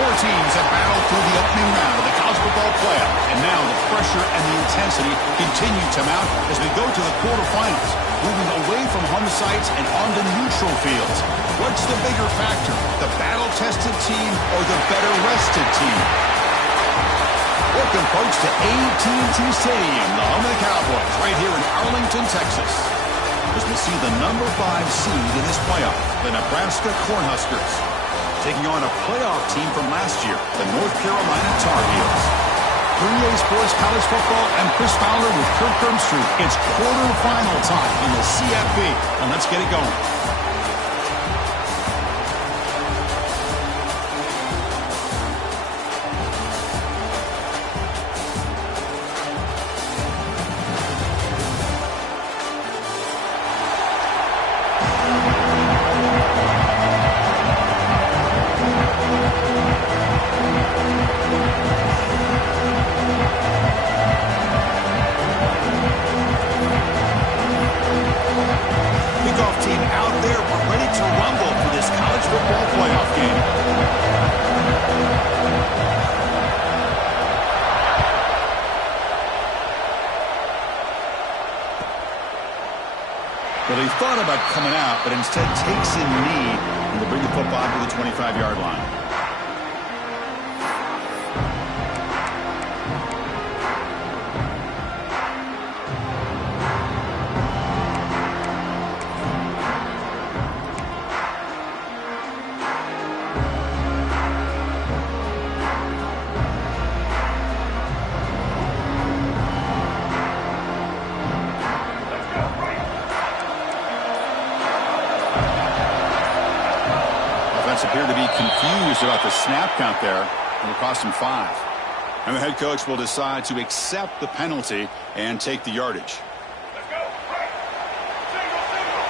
Four teams have battled through the opening round of the college football playoff, and now the pressure and the intensity continue to mount as we go to the quarterfinals, moving away from home sites and onto neutral fields. What's the bigger factor, the battle-tested team or the better-rested team? Welcome, folks, to AT&T Stadium, the home of the Cowboys, right here in Arlington, Texas, as we see the number 5 seed in this playoff, the Nebraska Cornhuskers, taking on a playoff team from last year, the North Carolina Tar Heels. For EA Sports College Football, I'm Chris Fowler with Kirk Grimstrud. It's quarterfinal time in the CFP, and let's get it going. Well, he thought about coming out, but instead takes a knee and will bring the football to the 25-yard line. Appear to be confused about the snap count there. It will cost him 5. And the head coach will decide to accept the penalty and take the yardage. Let's go. Right. Single.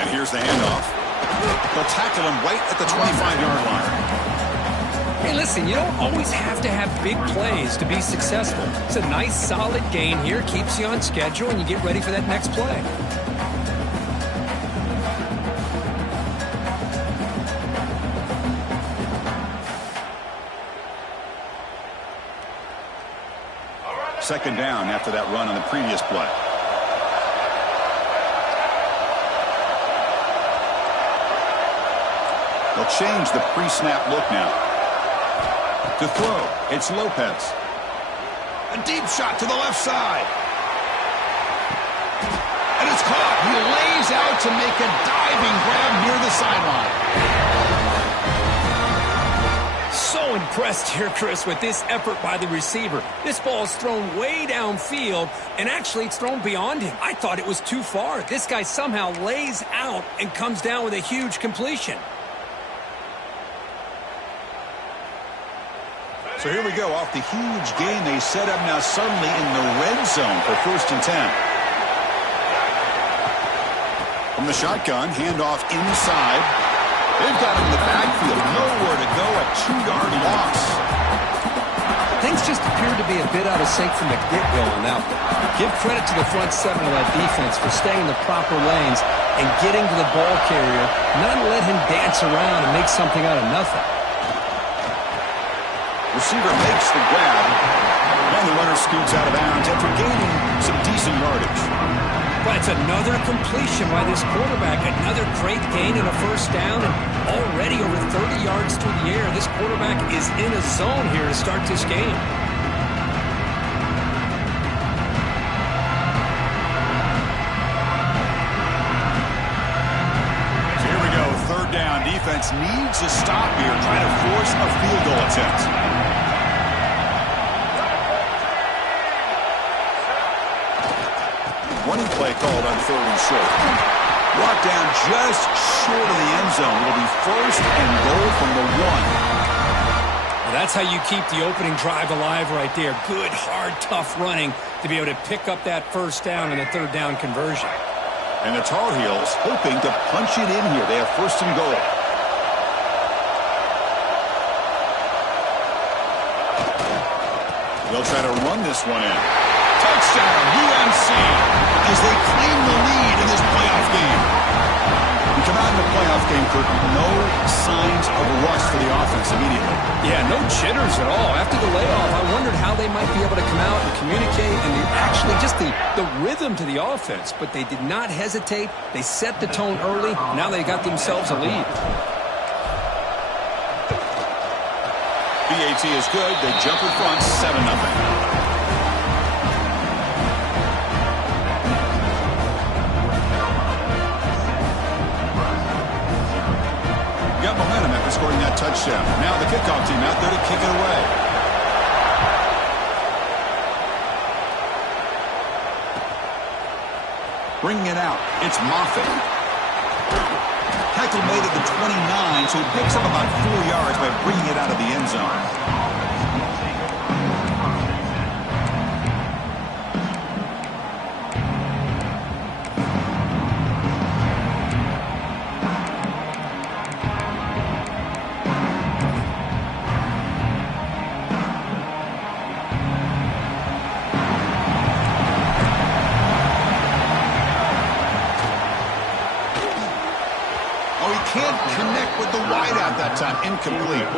And here's the handoff. They'll tackle him right at the 25-yard line. Hey, listen, you don't always have to have big plays to be successful. It's a nice, solid gain here, keeps you on schedule, and you get ready for that next play. Second down after that run on the previous play. They'll change the pre-snap look now. To throw, it's Lopez. A deep shot to the left side. And it's caught. He lays out to make a diving grab near the sideline. So impressed here, Chris, with this effort by the receiver. This ball is thrown way downfield, and actually it's thrown beyond him. I thought it was too far. This guy somehow lays out and comes down with a huge completion. So here we go, off the huge gain they set up now suddenly in the red zone for 1st and 10. From the shotgun, handoff inside. They've got him in the backfield, nowhere to go, a 2-yard loss. Things just appeared to be a bit out of sync from the get-go on that one. Give credit to the front 7 of that defense for staying in the proper lanes and getting to the ball carrier, not let him dance around and make something out of nothing. Receiver makes the grab, and the runner scoots out of bounds after gaining some decent yardage. But it's another completion by this quarterback. Another great gain in a 1st down, and already over 30 yards through the air. This quarterback is in a zone here to start this game. So here we go, 3rd down. Defense needs a stop here, trying to force a field goal attempt. Running play called on 3rd and short. Brought down just short of the end zone. It'll be 1st and goal from the 1. Well, that's how you keep the opening drive alive right there. Good, hard, tough running to be able to pick up that 1st down and a 3rd down conversion. And the Tar Heels hoping to punch it in here. They have 1st and goal. They'll try to run this one in. Touchdown, UNC, as they claim the lead in this playoff game. We come out in the playoff game, Kirk, no signs of a rush for the offense immediately. Yeah, no jitters at all. After the layoff, I wondered how they might be able to come out and communicate and actually just the rhythm to the offense. But they did not hesitate. They set the tone early. Now they got themselves a lead. BAT is good. They jump in front, 7-0. Got momentum after scoring that touchdown. Now the kickoff team out there to kick it away. Bringing it out, it's Moffitt. Tackle made at the 29, so he picks up about 4 yards by bringing it out of the end zone. Can't connect with the wideout that time. Incomplete.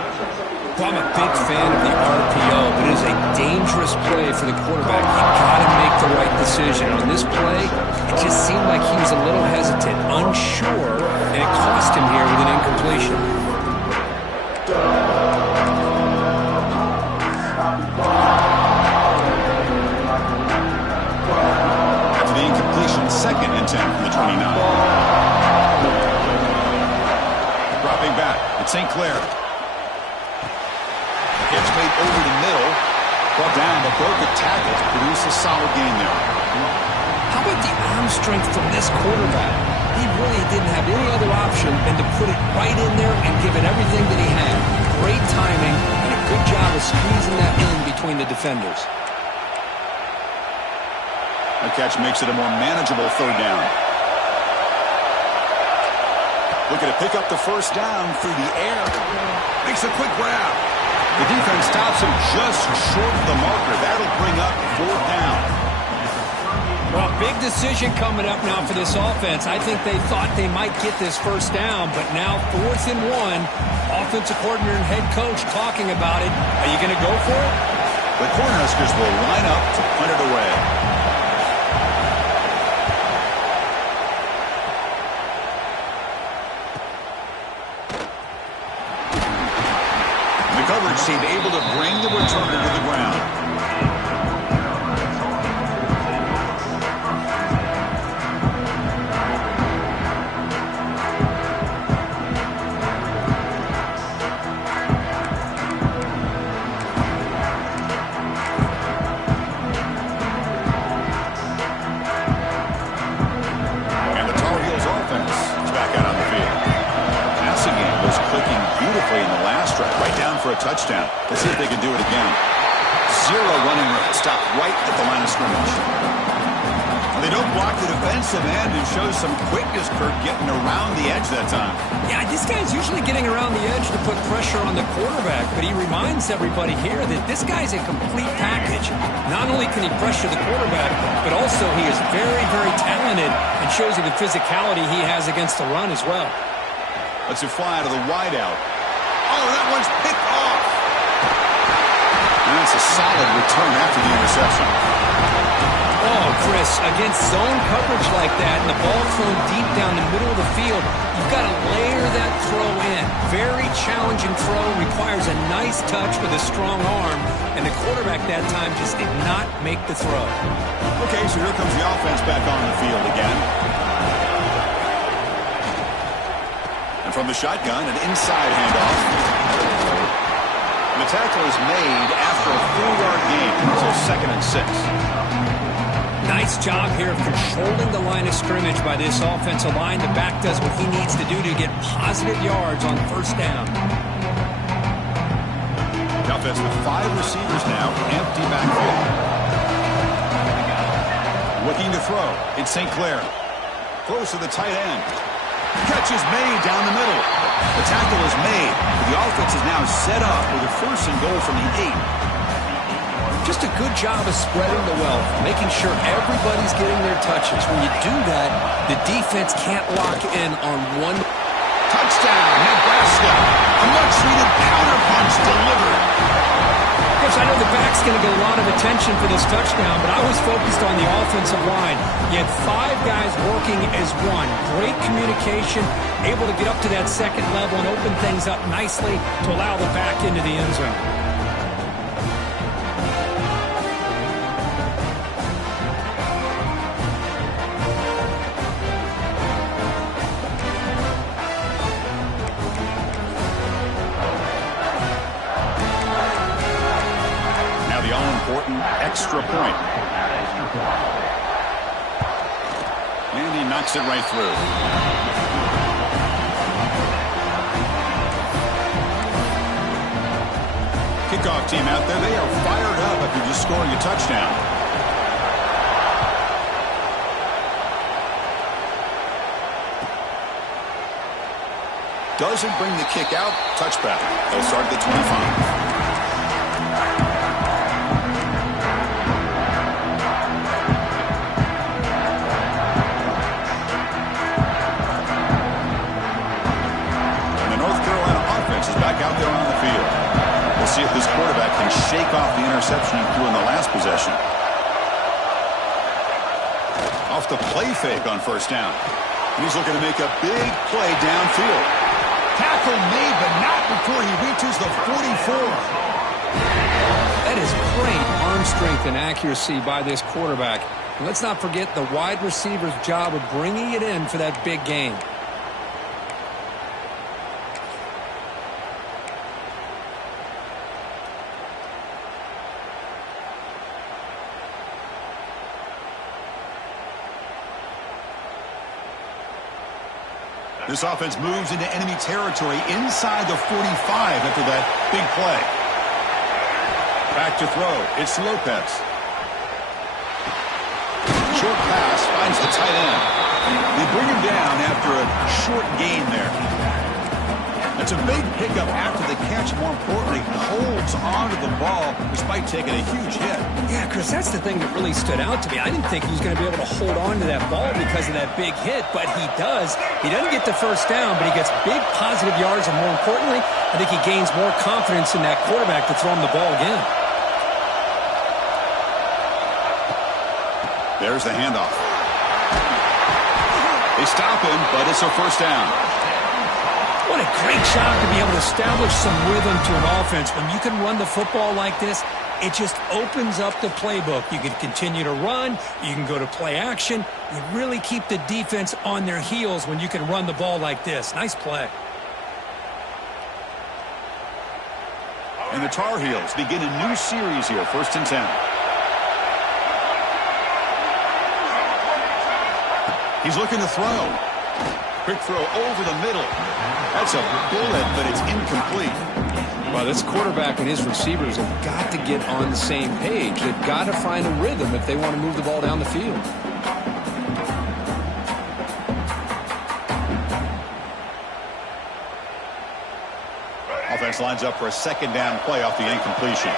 Well, I'm a big fan of the RPO, but it is a dangerous play for the quarterback. You got to make the right decision. On this play, it just seemed like he was a little hesitant, unsure, and it cost him here with an incompletion. After the incompletion, 2nd and 10 from the 29. Dropping back, it's St. Clair. It's made over the middle. Brought down, but broke the tackle to produce a solid gain there. How about the arm strength from this quarterback? He really didn't have any other option than to put it right in there and give it everything that he had. Great timing and a good job of squeezing that in between the defenders. That catch makes it a more manageable 3rd down. Looking to pick up the 1st down through the air. Makes a quick grab. The defense stops him just short of the marker. That'll bring up 4th down. Well, big decision coming up now for this offense. I think they thought they might get this 1st down, but now 4th and 1. Offensive coordinator and head coach talking about it. Are you going to go for it? The Cornhuskers will line up to punt it away. Coverage team able to bring the returner to the ground. And the Tar Heels offense is back out on the field. The passing game was clicking beautifully in the last drive, right down for a touchdown. Let's see if they can do it again. 0 running route, stopped right at the line of scrimmage. They don't block the defensive end and shows some quickness, Kirk, getting around the edge that time. Yeah, this guy's usually getting around the edge to put pressure on the quarterback, but he reminds everybody here that this guy's a complete package. Not only can he pressure the quarterback, but also he is very, very talented and shows you the physicality he has against the run as well. Let's it fly to the wideout. Oh, that one's picked off. And that's a solid return after the interception. Oh, Chris, against zone coverage like that and the ball thrown deep down the middle of the field, you've got to layer that throw in. Very challenging throw, requires a nice touch with a strong arm, and the quarterback that time just did not make the throw. Okay, so here comes the offense back on the field again. And from the shotgun, an inside handoff. The tackle is made after a 4-yard gain, so 2nd and 6. Nice job here of controlling the line of scrimmage by this offensive line. The back does what he needs to do to get positive yards on 1st down. The offense with 5 receivers now, empty backfield. Looking to throw, it's St. Clair. Throws to the tight end. Catch is made down the middle. The tackle is made. The offense is now set up with a 1st and goal from the 8. Just a good job of spreading the wealth, making sure everybody's getting their touches. When you do that, the defense can't lock in on one. Touchdown, Nebraska. A much-needed counterpunch delivered. Coach, I know the back's going to get a lot of attention for this touchdown, but I was focused on the offensive line. You had 5 guys working as one. Great communication, able to get up to that second level and open things up nicely to allow the back into the end zone. Extra point. And he knocks it right through. Kickoff team out there, they are fired up after just scoring a touchdown. Doesn't bring the kick out. Touchback. They'll start at the 25. Is back out there on the field. We'll see if this quarterback can shake off the interception he threw in the last possession. Off the play fake on first down. He's looking to make a big play downfield. Tackle made, but not before he reaches the 44. That is great arm strength and accuracy by this quarterback. And let's not forget the wide receiver's job of bringing it in for that big gain. This offense moves into enemy territory inside the 45 after that big play. Back to throw. It's Lopez. Short pass finds the tight end. They bring him down after a short gain there. That's a big pickup after the catch. More importantly, holds onto the ball despite taking a huge hit. Yeah, Chris, that's the thing that really stood out to me. I didn't think he was going to be able to hold on to that ball because of that big hit, but he does. He doesn't get the first down, but he gets big positive yards, and more importantly, I think he gains more confidence in that quarterback to throw him the ball again. There's the handoff. They stop him, but it's a first down. What a great job to be able to establish some rhythm to an offense. When you can run the football like this, it just opens up the playbook. You can continue to run. You can go to play action. You really keep the defense on their heels when you can run the ball like this. Nice play. And the Tar Heels begin a new series here, 1st and 10. He's looking to throw. Quick throw over the middle. That's a bullet, but it's incomplete. Well, this quarterback and his receivers have got to get on the same page. They've got to find a rhythm if they want to move the ball down the field. Offense lines up for a 2nd down play off the incompletion.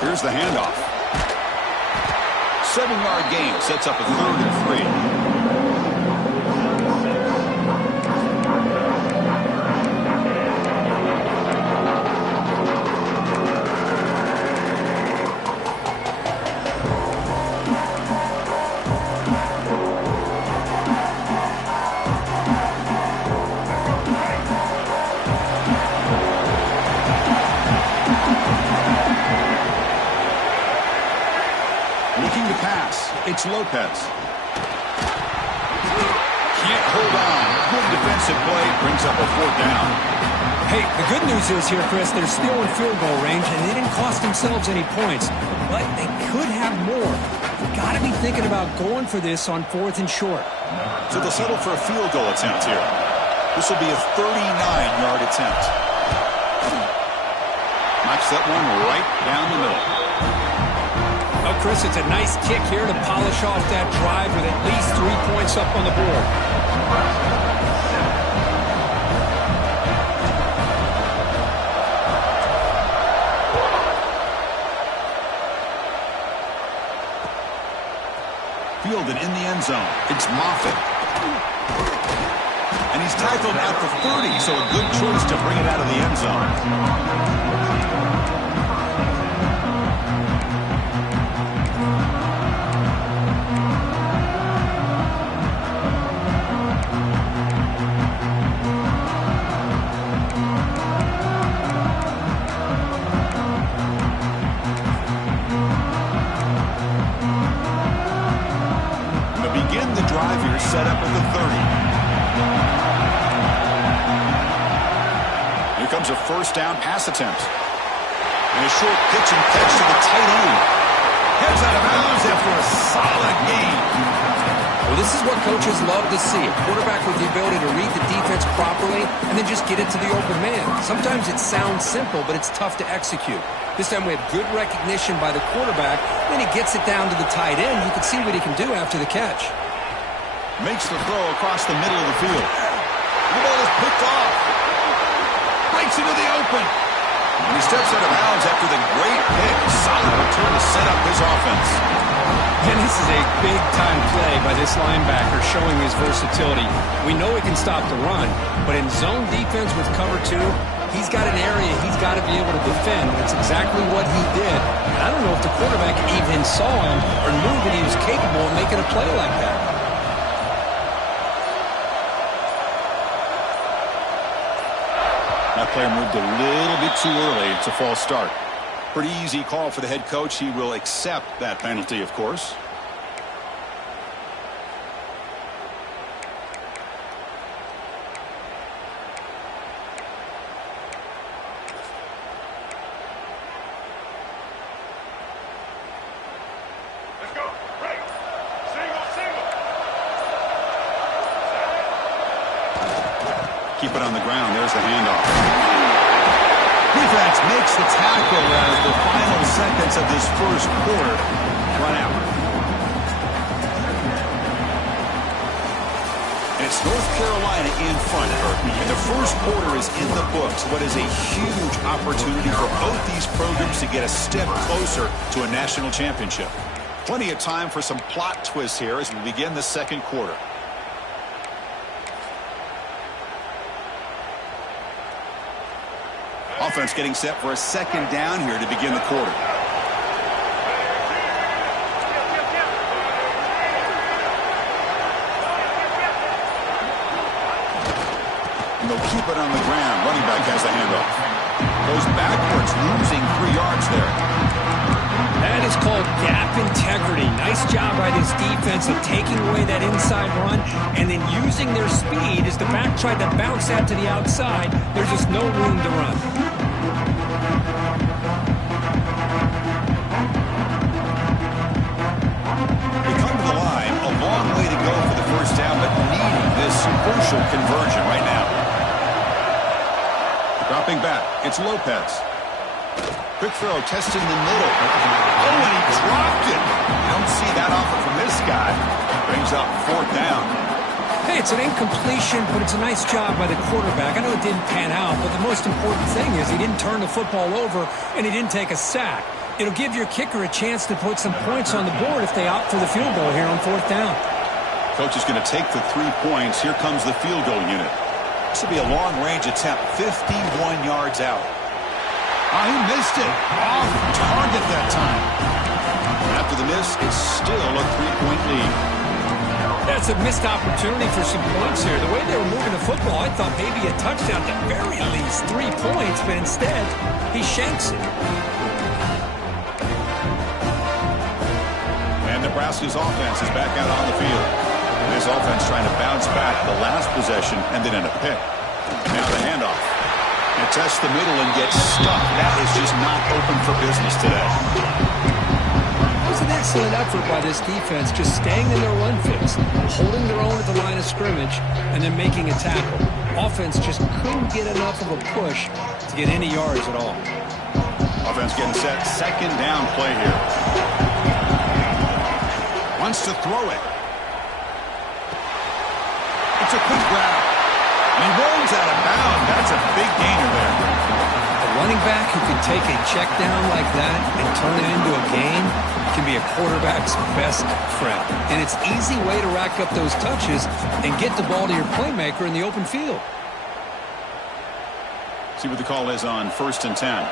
Here's the handoff. 7-yard gain sets up a 3rd and 3. It's Lopez. Can't hold on. Good defensive play. Brings up a 4th down. Hey, the good news is here, Chris, they're still in field goal range, and they didn't cost themselves any points. But they could have more. You've got to be thinking about going for this on 4th and short. So they'll settle for a field goal attempt here. This will be a 39-yard attempt. Knocks that one right down the middle. Well, Chris, it's a nice kick here to polish off that drive with at least 3 points up on the board. end zone. It's Moffitt. And he's tackled at the 30, so a good choice to bring it out of the end zone. Set up at the 30. Here comes a first down pass attempt. And a short pitch and catch to the tight end. Heads out of bounds after a solid gain. Well, this is what coaches love to see. A quarterback with the ability to read the defense properly and then just get it to the open man. Sometimes it sounds simple, but it's tough to execute. This time we have good recognition by the quarterback. When he gets it down to the tight end, you can see what he can do after the catch. Makes the throw across the middle of the field. The ball is picked off. Breaks into the open. And he steps out of bounds after the great pick. Solid return to set up his offense. And this is a big-time play by this linebacker showing his versatility. We know he can stop the run, but in zone defense with cover 2, he's got an area he's got to be able to defend. That's exactly what he did. And I don't know if the quarterback even saw him or knew that he was capable of making a play like that. That player moved a little bit too early. It's a false start. Pretty easy call for the head coach. He will accept that penalty, of course. Let's go. Right. Single, single. Keep it on the ground. There's the handoff. Defense makes the tackle as the final seconds of this first quarter run out. And it's North Carolina in front, and the first quarter is in the books. What is a huge opportunity for both these programs to get a step closer to a national championship. Plenty of time for some plot twists here as we begin the second quarter. Offense getting set for a second down here to begin the quarter. And they'll keep it on the ground. Running back has the handoff. Goes backwards, losing 3 yards there. That is called gap integrity. Nice job by this defense of taking away that inside run and then using their speed as the back tried to bounce that to the outside. There's just no room to run. They come to the line, a long way to go for the first down, but needing this crucial conversion right now. Dropping back, it's Lopez. Quick throw, testing the middle. Oh, and he dropped it. You don't see that often from this guy. Brings up 4th down. Hey, it's an incompletion, but it's a nice job by the quarterback. I know it didn't pan out, but the most important thing is he didn't turn the football over and he didn't take a sack. It'll give your kicker a chance to put some points on the board if they opt for the field goal here on 4th down. Coach is going to take the 3 points. Here comes the field goal unit. This will be a long-range attempt, 51 yards out. Oh, he missed it. Off target that time. After the miss, it's still a 3-point lead. That's a missed opportunity for some points here. The way they were moving the football, I thought maybe a touchdown, at the very least 3 points, but instead, he shanks it. And Nebraska's offense is back out on the field. This offense trying to bounce back the last possession and then in a pick. And now the handoff. And tests the middle and gets stuck. That is just not open for business today. It was an excellent effort by this defense, just staying in their run fix, holding their own at the line of scrimmage, and then making a tackle. Offense just couldn't get enough of a push to get any yards at all. Offense getting set. Second down play here. Wants to throw it. It's a quick grab. And he rolls out of bounds. That's a big gainer there. A running back who can take a check down like that and turn it into a gain can be a quarterback's best friend. And it's an easy way to rack up those touches and get the ball to your playmaker in the open field. See what the call is on 1st and 10.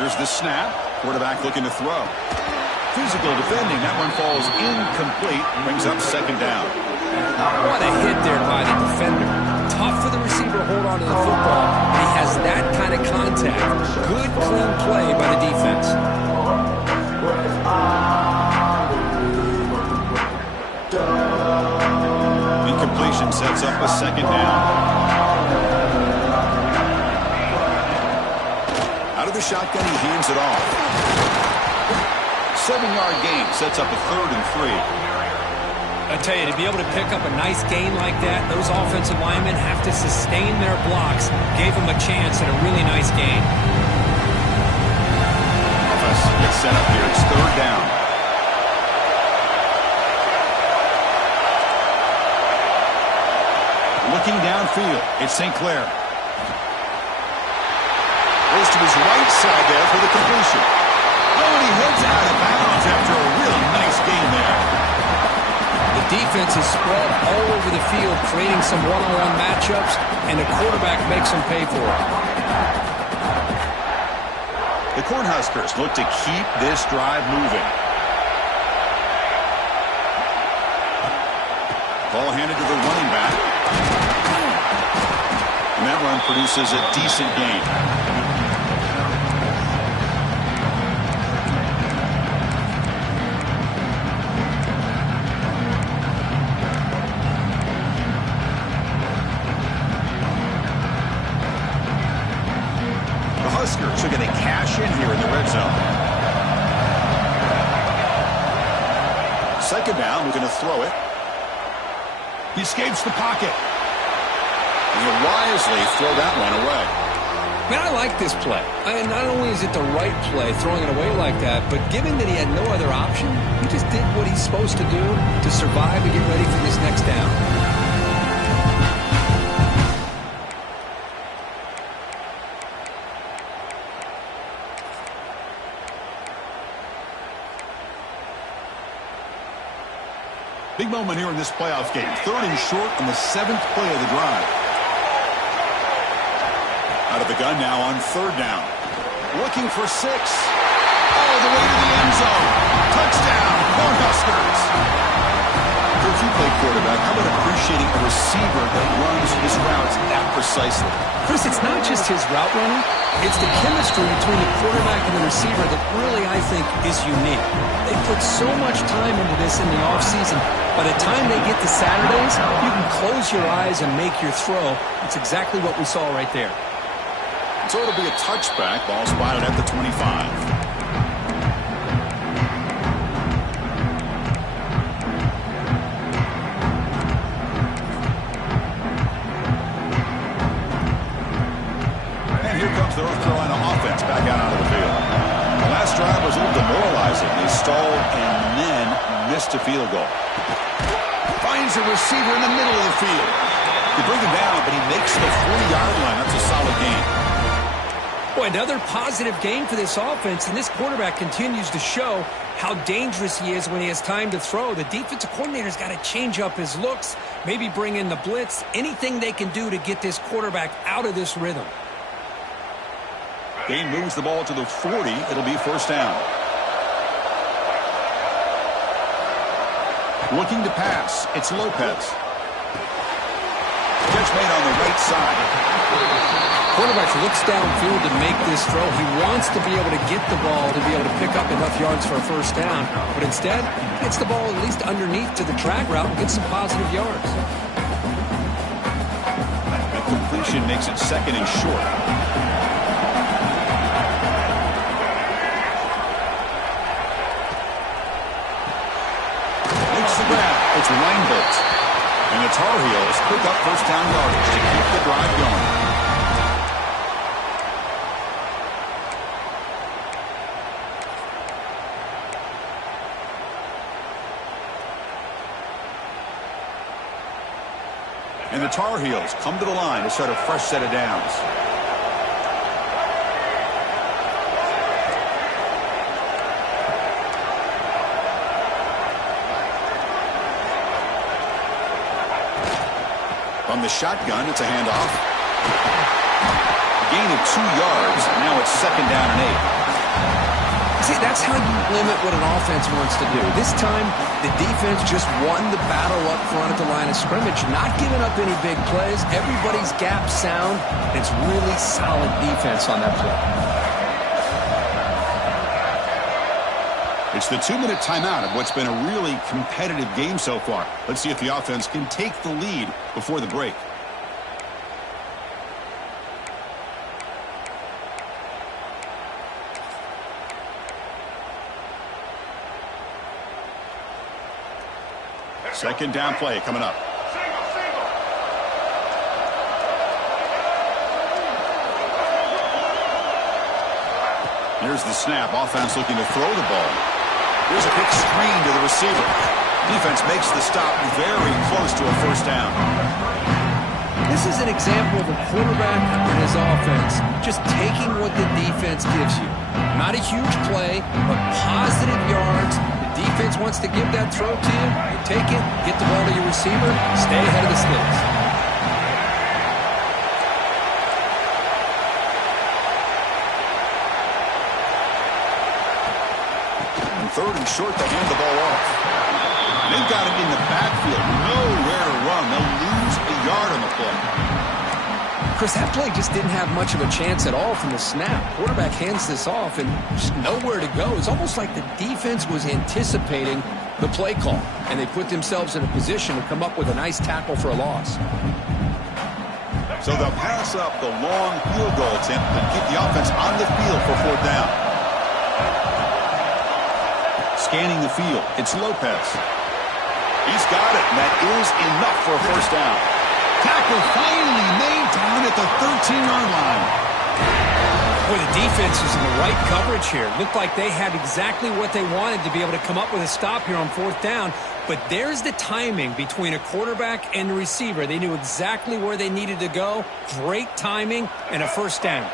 Here's the snap. Quarterback looking to throw. Physical defending. That one falls incomplete. Brings up 2nd down. What a hit there by the defender. Tough for the receiver to hold on to the football, but he has that kind of contact. Good, clean play by the defense. Incompletion sets up a 2nd down. Out of the shotgun, he hands it off. 7-yard gain sets up a 3rd and 3. I tell you, to be able to pick up a nice gain like that, those offensive linemen have to sustain their blocks. Gave them a chance at a really nice gain. Offense gets set up here. It's 3rd down. Looking downfield, it's St. Clair. Goes to his right side there for the completion. Oh, and he heads out of bounds after a really nice gain there. The defense is spread all over the field, creating some one-on-one matchups, and the quarterback makes them pay for it. The Cornhuskers look to keep this drive moving. Ball handed to the running back. And that run produces a decent gain. Huskers are going to cash in here in the red zone. 2nd down, we're going to throw it. He escapes the pocket. And he'll wisely throw that one away. Man, I like this play. And not only is it the right play, throwing it away like that, but given that he had no other option, he just did what he's supposed to do to survive and get ready for this next down. Big moment here in this playoff game. 3rd and short on the 7th play of the drive. Out of the gun now on 3rd down. Looking for 6. All the way to the end zone. Touchdown, Cornhuskers. If you play quarterback, how about appreciating a receiver that runs his routes that precisely? Chris, it's not just his route running. It's the chemistry between the quarterback and the receiver that really, I think, is unique. They put so much time into this in the offseason. By the time they get to Saturdays, you can close your eyes and make your throw. It's exactly what we saw right there. So it'll be a touchback. Ball spotted at the 25. Here comes the North Carolina offense back out onto the field. The last drive was a little demoralizing. They stalled and then missed a field goal. Finds a receiver in the middle of the field. They bring him down, but he makes the 40-yard line. That's a solid gain. Boy, another positive game for this offense, and this quarterback continues to show how dangerous he is when he has time to throw. The defensive coordinator's got to change up his looks, maybe bring in the blitz, anything they can do to get this quarterback out of this rhythm. Gain moves the ball to the 40. It'll be 1st down. Looking to pass. It's Lopez. Catch made on the right side. Quarterback looks downfield to make this throw. He wants to be able to get the ball to be able to pick up enough yards for a 1st down. But instead, gets the ball at least underneath to the track route and gets some positive yards. That completion makes it 2nd and short. It's Reinbolt. And the Tar Heels pick up 1st down yardage to keep the drive going. And the Tar Heels come to the line to start a fresh set of downs. From the shotgun, it's a handoff. A gain of 2 yards. Now it's 2nd down and 8. See, that's how you limit what an offense wants to do. This time, the defense just won the battle up front at the line of scrimmage, not giving up any big plays. Everybody's gap sound. It's really solid defense on that play. It's the 2-minute timeout of what's been a really competitive game so far. Let's see if the offense can take the lead before the break. Second down play coming up. Here's the snap. Offense looking to throw the ball. Here's a quick screen to the receiver. Defense makes the stop very close to a first down. This is an example of a quarterback and his offense just taking what the defense gives you. Not a huge play, but positive yards. The defense wants to give that throw to you. You take it, get the ball to your receiver, stay ahead of the sticks. Third and short to hand the ball off. They've got it in the backfield. Nowhere to run. They'll lose a yard on the play. Chris, that play just didn't have much of a chance at all from the snap. Quarterback hands this off and just nowhere to go. It's almost like the defense was anticipating the play call, and they put themselves in a position to come up with a nice tackle for a loss. So they'll pass up the long field goal attempt and keep the offense on the field for 4th down. Scanning the field, it's Lopez. He's got it, and that is enough for a first down. Tackle finally made down at the 13-yard line. Boy, the defense was in the right coverage here. Looked like they had exactly what they wanted to be able to come up with a stop here on 4th down. But there's the timing between a quarterback and the receiver. They knew exactly where they needed to go. Great timing and a first down.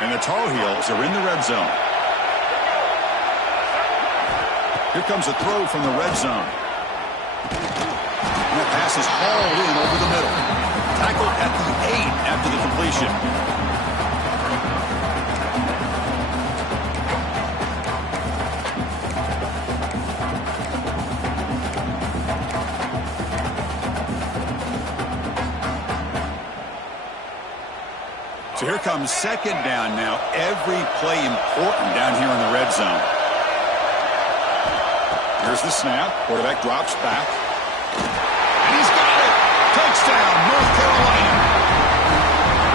And the Tar Heels are in the red zone. Here comes a throw from the red zone. And the pass is hauled in over the middle. Tackled at the 8 after the completion. So here comes 2nd down now. Every play important down here in the red zone. Here's the snap. Quarterback drops back. And he's got it! Touchdown, North Carolina!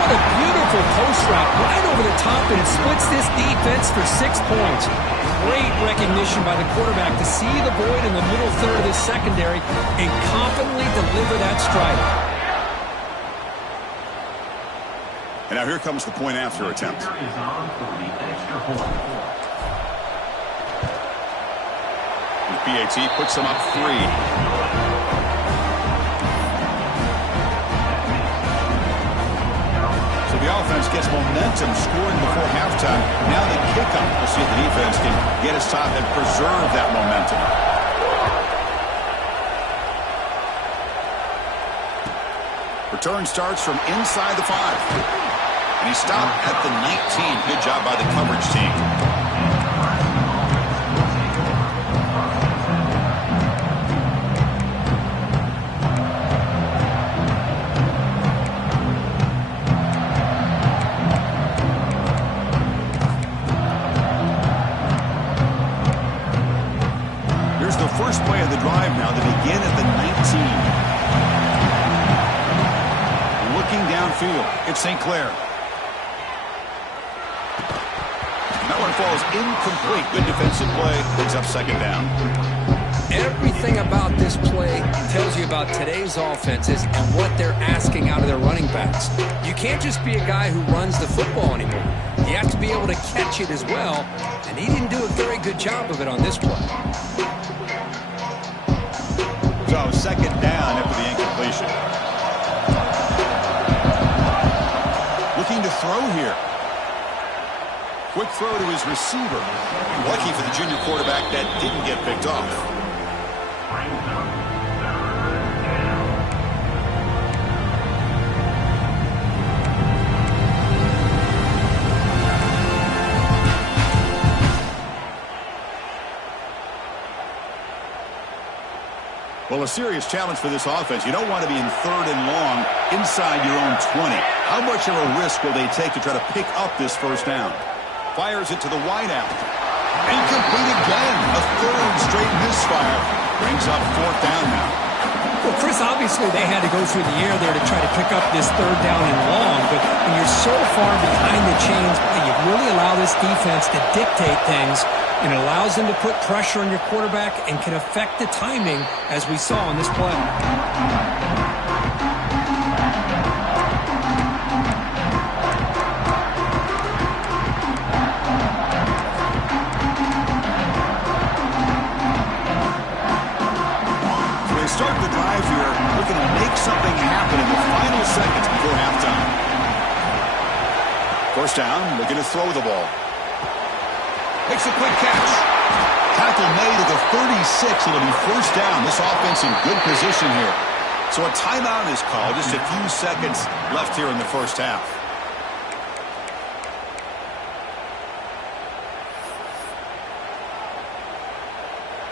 What a beautiful post route right over the top, and it splits this defense for 6 points. Great recognition by the quarterback to see the void in the middle third of the secondary and confidently deliver that strike. And now here comes the point after attempt. PAT puts them up 3. So the offense gets momentum, scoring before halftime. Now the kickoff. We'll see if the defense can get his top and preserve that momentum. Return starts from inside the 5. And he stopped at the 19. Good job by the coverage team. First play of the drive now. They begin at the 19. Looking downfield, it's St. Clair. That one falls incomplete. Good defensive play. Brings up 2nd down. Everything about this play tells you about today's offenses and what they're asking out of their running backs. You can't just be a guy who runs the football anymore. You have to be able to catch it as well, and he didn't do a very good job of it on this play. So 2nd down after the incompletion. Quick throw to his receiver. Lucky for the junior quarterback that didn't get picked off. Well, a serious challenge for this offense. You don't want to be in 3rd and long inside your own 20. How much of a risk will they take to try to pick up this first down? Fires it to the wideout. Incomplete again. A 3rd straight misfire. Brings up 4th down now. Well, Chris, obviously they had to go through the air there to try to pick up this 3rd down and long, but when you're so far behind the chains, you really allow this defense to dictate things, and it allows them to put pressure on your quarterback and can affect the timing, as we saw on this play. Start the drive here, looking to make something happen in the final seconds before halftime. First down, looking to throw the ball. Makes a quick catch. Tackle made at the 36. It'll be first down. This offense in good position here. So a timeout is called. Just a few seconds left here in the first half.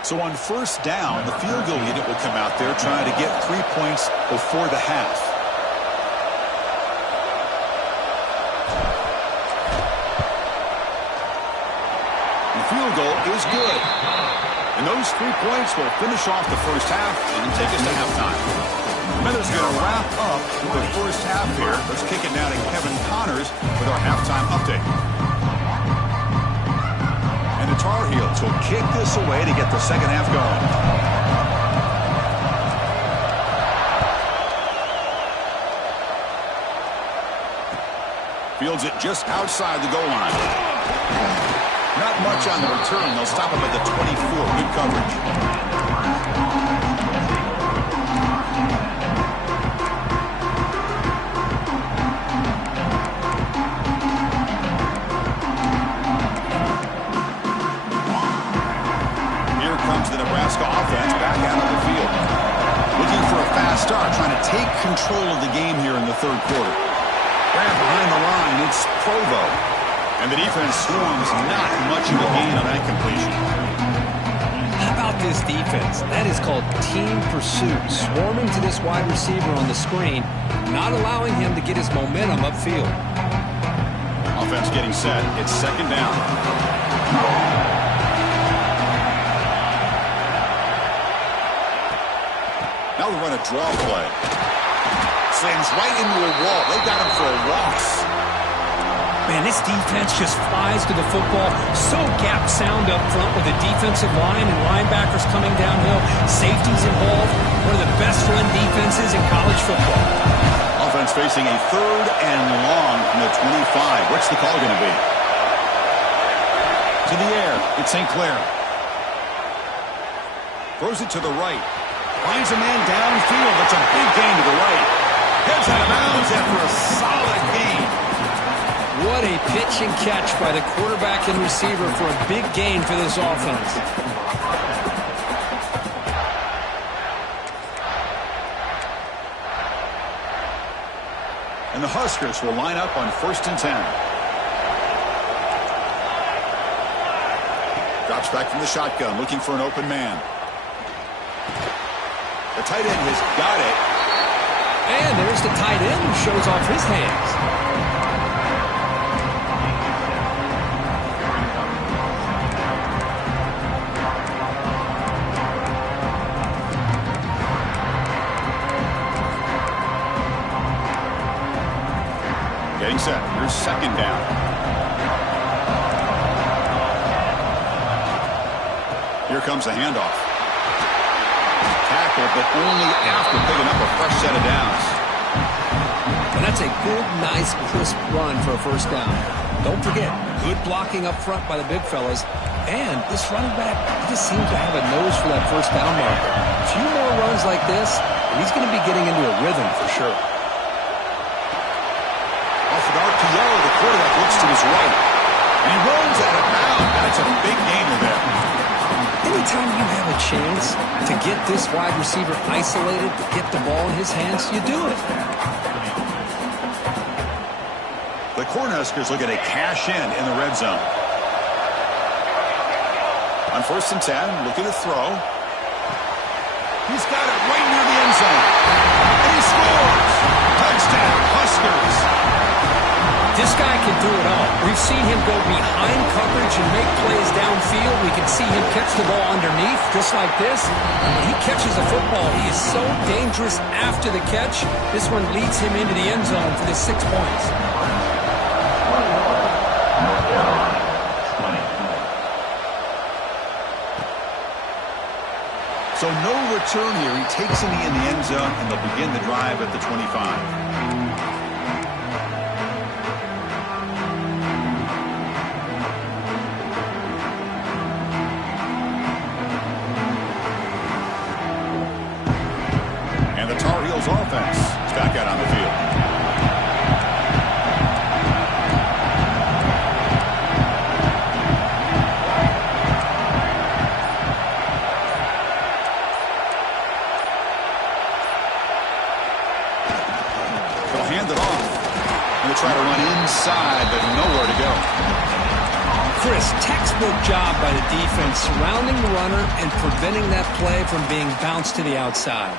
So on first down, the field goal unit will come out there trying to get 3 points before the half. The field goal is good. And those 3 points will finish off the first half and take us to halftime. Weather's going to wrap up the first half here. Let's kick it now to Kevin Connors with our halftime update. And the Tar Heels will kick this away to get the second half going. Fields it just outside the goal line. Not much on the return. They'll stop him at the 24. Good coverage. Offense back out on the field. Looking for a fast start, trying to take control of the game here in the 3rd quarter. Grab behind the line, it's Provo. And the defense swarms not much of a gain on that completion. How about this defense? That is called team pursuit. Swarming to this wide receiver on the screen, not allowing him to get his momentum upfield. Offense getting set. It's second down. Now we run a draw play. Slams right into a wall. They got him for a loss. Man, this defense just flies to the football. So gap sound up front with the defensive line and linebackers coming downhill. Safeties involved. One of the best run defenses in college football. Offense facing a 3rd and long from the 25. What's the call going to be? To the air. It's St. Clair. Throws it to the right. Finds a man downfield. That's a big gain to the right. Heads out of bounds after a solid gain. What a pitch and catch by the quarterback and receiver for a big gain for this offense. And the Huskers will line up on 1st and 10. Drops back from the shotgun, looking for an open man. The tight end has got it. And there's the tight end who shows off his hands. Getting set. Here's second down. Here comes the handoff. Tackle, but only after picking up a fresh set of downs. And that's a good, nice, crisp run for a first down. Don't forget, good blocking up front by the big fellas. And this running back, he just seems to have a nose for that first down marker. A few more runs like this, and he's going to be getting into a rhythm for sure. Off an RPO, the quarterback looks to his right. And he runs out of bounds. That's a big gainer there. Anytime you have a chance to get this wide receiver isolated, to get the ball in his hands, you do it. The Cornhuskers looking to cash in the red zone. On 1st and 10, looking to throw. He's got it right near the end zone. And he scores! Touchdown, Huskers! This guy can do it all. We've seen him go behind coverage and make plays downfield. We can see him catch the ball underneath, just like this. And when he catches a football, he is so dangerous after the catch. This one leads him into the end zone for the 6 points. So no return here. He takes it in the end zone, and they'll begin the drive at the 25. Offense is back out on the field. They'll hand it off. And they try to run inside, but nowhere to go. Chris, textbook job by the defense surrounding the runner and preventing that play from being bounced to the outside.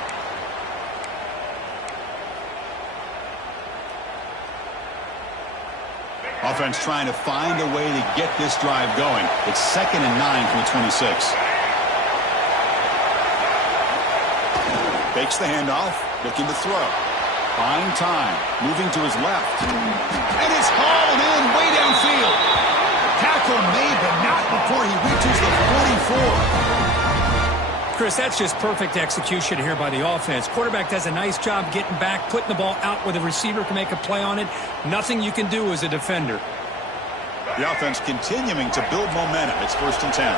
Offense trying to find a way to get this drive going. It's 2nd and 9 from the 26. Fakes the handoff, looking to throw. Buying time, moving to his left. And it's hauled in way downfield. Tackle made, but not before he reaches the 44. Chris, that's just perfect execution here by the offense. Quarterback does a nice job getting back, putting the ball out where the receiver can make a play on it. Nothing you can do as a defender. The offense continuing to build momentum. It's 1st and 10.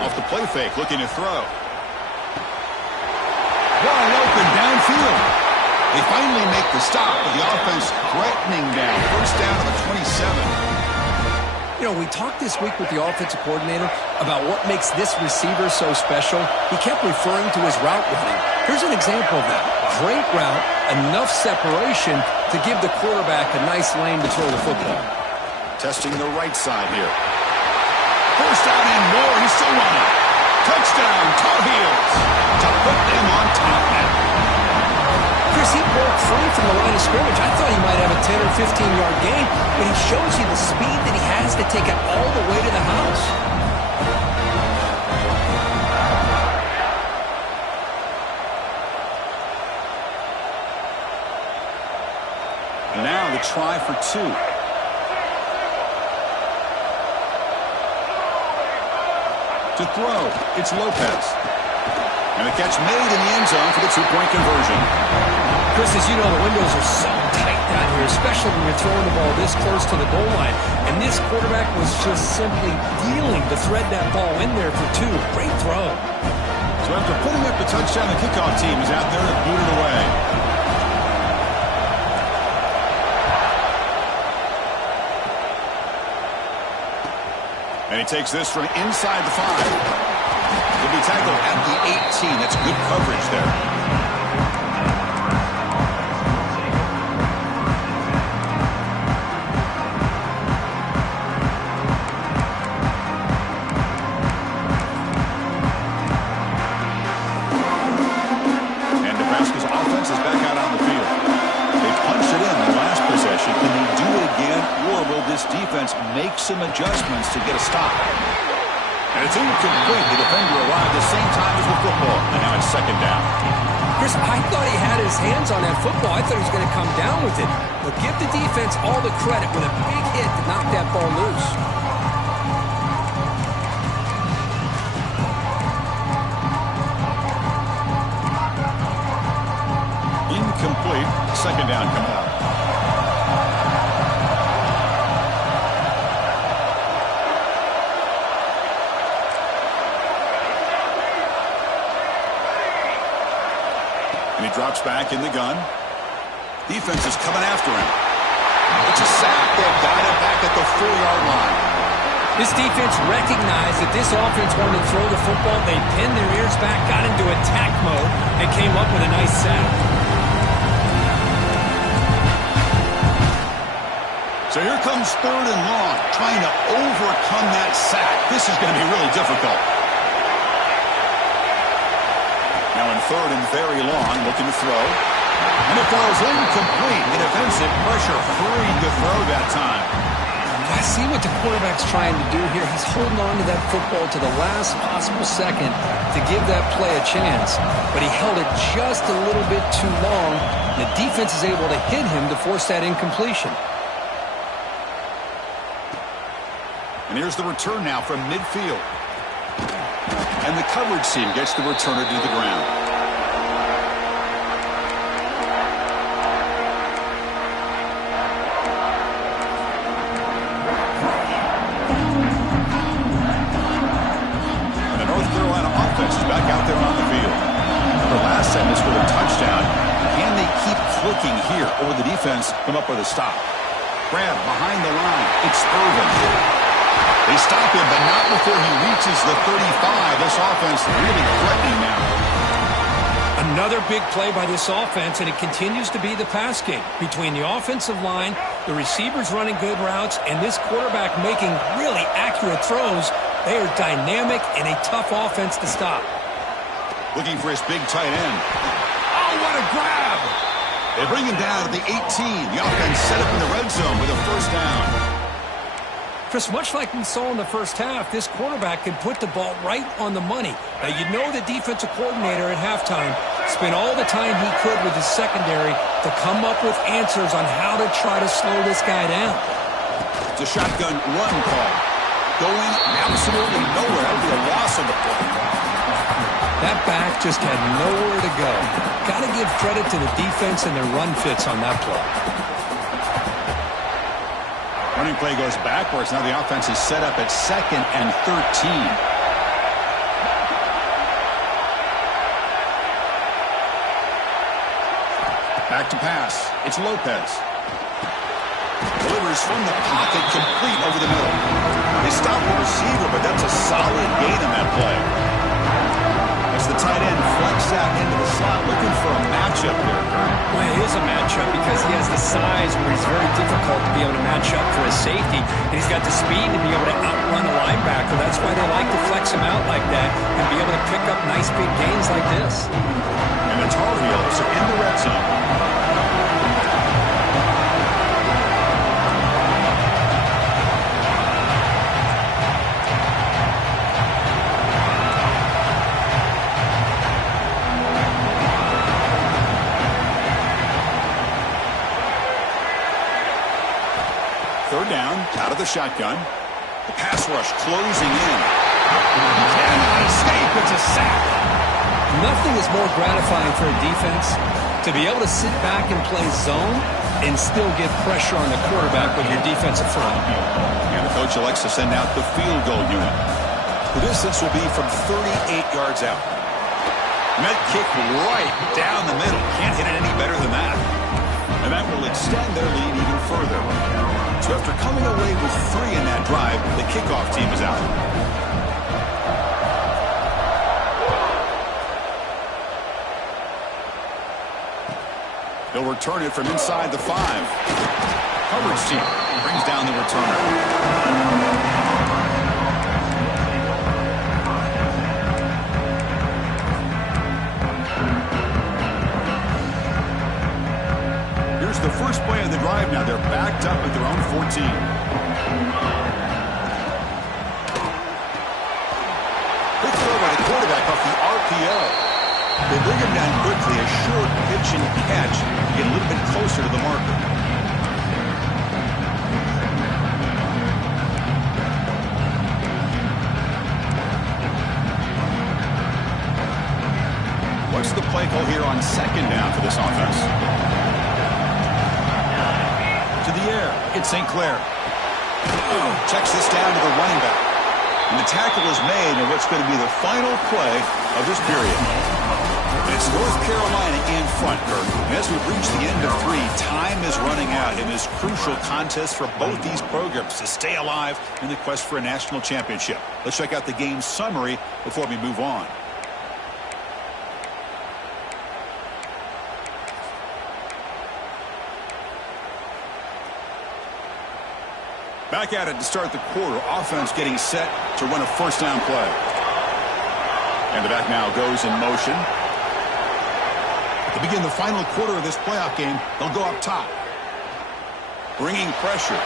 Off the play fake, looking to throw. Wide open downfield. They finally make the stop, but the offense threatening down. 1st down to the 27. You know, we talked this week with the offensive coordinator about what makes this receiver so special. He kept referring to his route running. Here's an example of that. Great route, enough separation to give the quarterback a nice lane to throw the football. Testing the right side here. 1st down and more. He's still running. Touchdown, Tar Heels. To put them on top now. Chris, he broke free from the line of scrimmage. I thought he might have a 10 or 15-yard gain, but he shows you the speed that he has to take it all the way to the house. And now the try for 2. To throw, it's Lopez. And the catch made in the end zone for the 2-point conversion. Chris, as you know, the windows are so tight down here, especially when you're throwing the ball this close to the goal line. And this quarterback was just simply dealing to thread that ball in there for 2. Great throw. So after putting up the touchdown, the kickoff team is out there to boot it away. And he takes this from inside the 5. He'll be tackled at the 18. That's good coverage there. Make some adjustments to get a stop. And it's incomplete. The defender arrived the same time as the football. And now it's 2nd down. Chris, I thought he had his hands on that football. I thought he was going to come down with it. But give the defense all the credit with a big hit to knock that ball loose. Incomplete. 2nd down coming up. And he drops back in the gun. Defense is coming after him. It's a sack. They've got it back at the 4-yard line. This defense recognized that this offense wanted to throw the football. They pinned their ears back, got into attack mode, and came up with a nice sack. So here comes 3rd and long, trying to overcome that sack. This is going to be really difficult. Now in 3rd and very long, looking to throw. And it falls incomplete. The defensive pressure free to throw that time. I see what the quarterback's trying to do here. He's holding on to that football to the last possible second to give that play a chance. But he held it just a little bit too long. The defense is able to hit him to force that incompletion. And here's the return now from midfield. And the coverage team gets the returner to the ground. Back out there on the field. The last time they scored a touchdown. Can they keep clicking here, or the defense come up with a stop? Grab behind the line. It's Irvin. They stop him, but not before he reaches the 35. This offense really threatening now. Another big play by this offense, and it continues to be the pass game. Between the offensive line, the receivers running good routes, and this quarterback making really accurate throws, they are dynamic and a tough offense to stop. Looking for his big tight end. Oh, what a grab! They bring him down to the 18. The offense set up in the red zone with a first down. Chris, much like we saw in the first half, this quarterback can put the ball right on the money. Now, you know the defensive coordinator at halftime spent all the time he could with his secondary to come up with answers on how to try to slow this guy down. It's a shotgun run call. Going absolutely nowhere. That would be a loss on the play. That back just had nowhere to go. Got to give credit to the defense and their run fits on that play. Running play goes backwards. Now the offense is set up at 2nd and 13. Back to pass. It's Lopez. Delivers from the pocket, complete over the middle. They stop the receiver, but that's a solid gain on that play. As the tight end flex out into the slot, looking for a matchup there, Kurt. Well, it is a matchup because he has the size where he's very difficult to be able to match up for his safety, and he's got the speed to be able to outrun a linebacker. That's why they like to flex him out like that and be able to pick up nice big gains like this. And the Tar Heels are in the red zone. Third down, out of the shotgun. The pass rush closing in. Cannot escape. It's a sack. Nothing is more gratifying for a defense to be able to sit back and play zone and still get pressure on the quarterback with your defensive front. And the coach elects to send out the field goal unit. The distance will be from 38 yards out. Met kick right down the middle. Can't hit it any better than that. And that will extend their lead even further. So after coming away with 3 in that drive, the kickoff team is out. They'll return it from inside the 5. Coverage team brings down the returner. Here's the first play of the drive now. They're backed up at their own 14. Quick throw by the quarterback off the RPO. They bring him down quickly. A short pitch and catch to get a little bit closer to the marker. What's the play call here on 2nd down for this offense? To the air. It's St. Clair. Checks this down to the running back. And the tackle is made in what's going to be the final play of this period. And it's North Carolina in front, Kirk. And as we reach the end of 3, time is running out in this crucial contest for both these programs to stay alive in the quest for a national championship. Let's check out the game summary before we move on. Back at it to start the quarter. Offense getting set to run a first down play. And the back now goes in motion. To begin the final quarter of this playoff game, they'll go up top. Bringing pressure.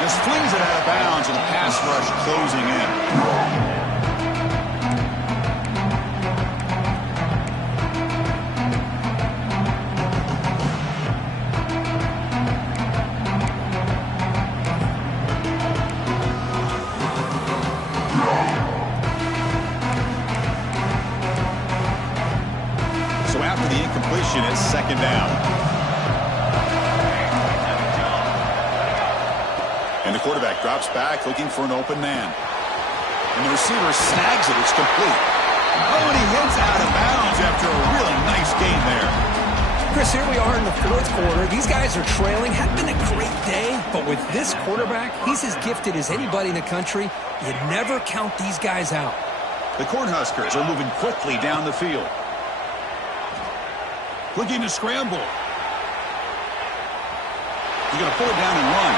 Just flings it out of bounds and the pass rush closing in. It's second down. And the quarterback drops back looking for an open man. And the receiver snags it. It's complete. Oh, and he hits out of bounds after a really nice gain there. Chris, here we are in the fourth quarter. These guys are trailing. Hadn't been a great day, but with this quarterback, he's as gifted as anybody in the country. You never count these guys out. The Cornhuskers are moving quickly down the field. Looking to scramble. He's going to pull it down and run.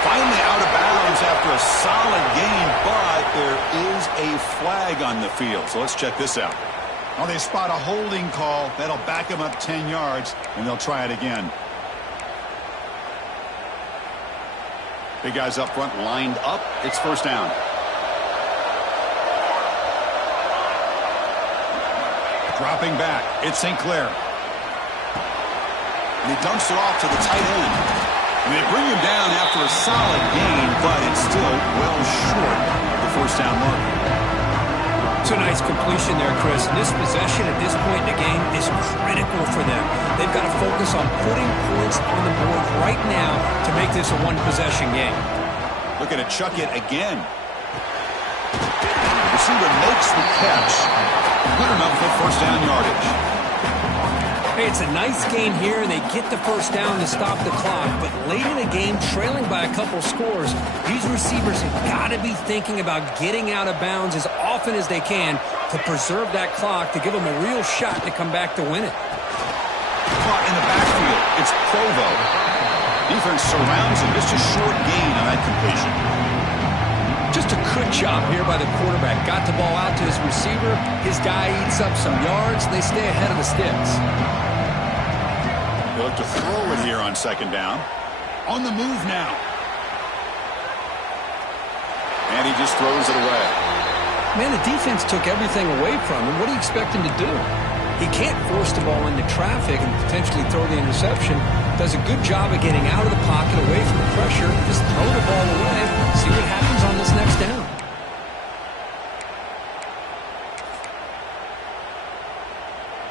Finally out of bounds after a solid gain, but there is a flag on the field. So let's check this out. Oh, they spot a holding call. That'll back him up 10 yards, and they'll try it again. Big guys up front lined up. It's first down. Dropping back. It's St. Clair. And he dumps it off to the tight end. And they bring him down after a solid gain, but it's still well short of the first down mark. It's a nice completion there, Chris. And this possession at this point in the game is critical for them. They've got to focus on putting points on the board right now to make this a one-possession game. Looking to chuck it again. The receiver makes the catch. Good enough for first down yardage. Hey, it's a nice game here, and they get the first down to stop the clock. But late in the game, trailing by a couple scores, these receivers have got to be thinking about getting out of bounds as often as they can to preserve that clock, to give them a real shot to come back to win it. Caught in the backfield. It's Provo. Defense surrounds him. Just a short gain on that completion. Just a good job here by the quarterback. Got the ball out to his receiver. His guy eats up some yards. They stay ahead of the sticks. They look to throw it here on second down. On the move now. And he just throws it away. Man, the defense took everything away from him. What do you expect him to do? He can't force the ball into traffic and potentially throw the interception. Does a good job of getting out of the pocket, away from the pressure. Just throw the ball away. See what happens on this next down.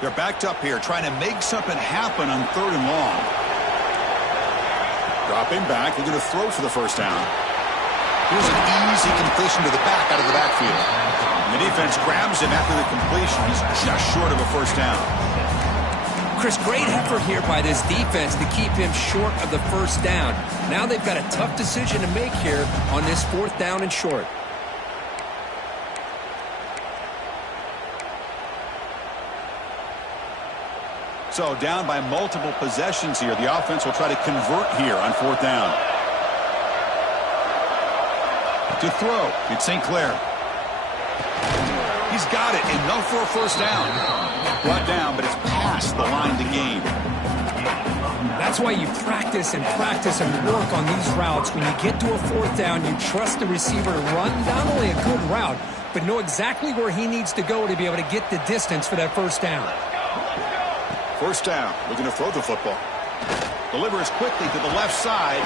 They're backed up here, trying to make something happen on third and long. Dropping back, looking to throw for the first down. Here's an easy completion to the back out of the backfield. And the defense grabs him after the completion. He's just short of a first down. Chris, great effort here by this defense to keep him short of the first down. Now they've got a tough decision to make here on this fourth down and short. So down by multiple possessions here. The offense will try to convert here on fourth down. To throw, it's St. Clair. He's got it, enough for a first down. Brought down, but it's past the line to gain. That's why you practice and work on these routes. When you get to a fourth down, you trust the receiver to run not only a good route, but know exactly where he needs to go to be able to get the distance for that first down. First down, looking to throw the football. Delivers quickly to the left side.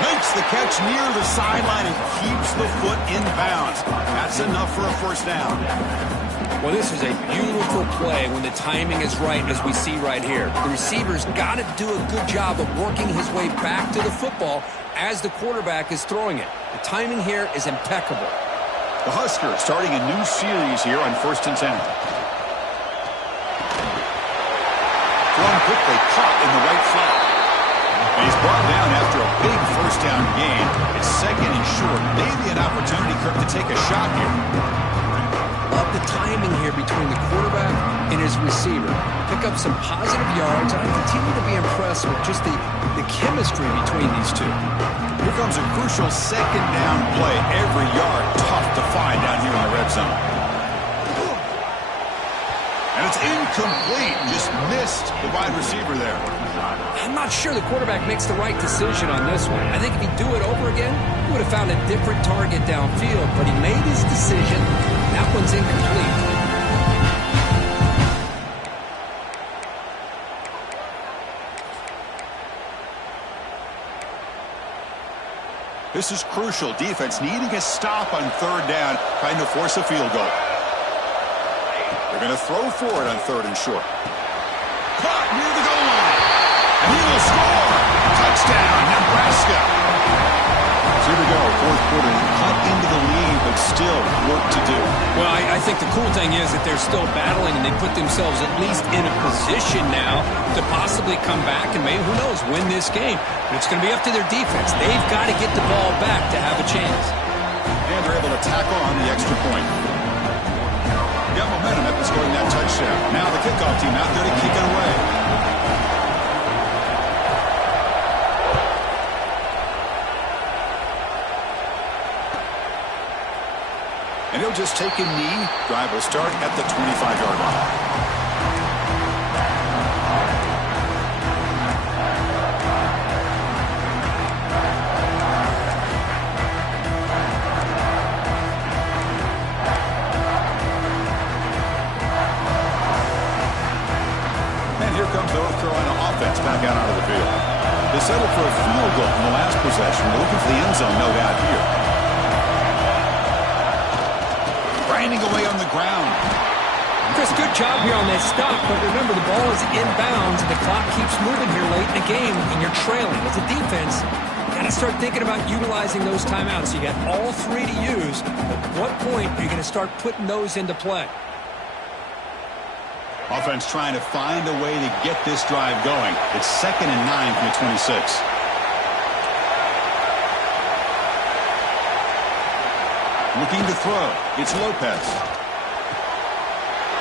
Makes the catch near the sideline and keeps the foot in bounds. That's enough for a first down. Well, this is a beautiful play when the timing is right, as we see right here. The receiver's got to do a good job of working his way back to the football as the quarterback is throwing it. The timing here is impeccable. The Huskers starting a new series here on 1st and 10. Thrown quickly, caught in the right flat. And he's brought down after a big first down gain. It's 2nd and short. Maybe an opportunity, Kirk, to take a shot here. Love the timing here between the quarterback and his receiver. Pick up some positive yards. I continue to be impressed with just the chemistry between these two. Here comes a crucial 2nd down play. Every yard tough to find down here in the red zone. And it's incomplete. Just missed the wide receiver there. I'm not sure the quarterback makes the right decision on this one. I think if he'd do it over again, he would have found a different target downfield. But he made his decision. That one's incomplete. This is crucial. Defense needing a stop on 3rd down, trying to force a field goal. They're going to throw for it on 3rd and short. Caught near the goal line. And he will score. Touchdown, Nebraska. So here we go, 4th quarter. Cut into the lead, but still work to do. Well, I think the cool thing is that they're still battling, and they put themselves at least in a position now to possibly come back and maybe, who knows, win this game. But it's going to be up to their defense. They've got to get the ball back to have a chance. And they're able to tack on the extra point. Got momentum after scoring that touchdown. Now the kickoff team out there to kick it away. And he'll just take a knee. Drive will start at the 25-yard line. Back out onto the field. They settled for a field goal in the last possession. They're looking for the end zone, no doubt, here. Grinding away on the ground. Chris, good job here on that stop, but remember the ball is inbounds and the clock keeps moving here late in the game and you're trailing. As a defense, you got to start thinking about utilizing those timeouts. You got all 3 to use. At what point are you going to start putting those into play? Offense trying to find a way to get this drive going. It's 2nd and 9 from the 26. Looking to throw. It's Lopez.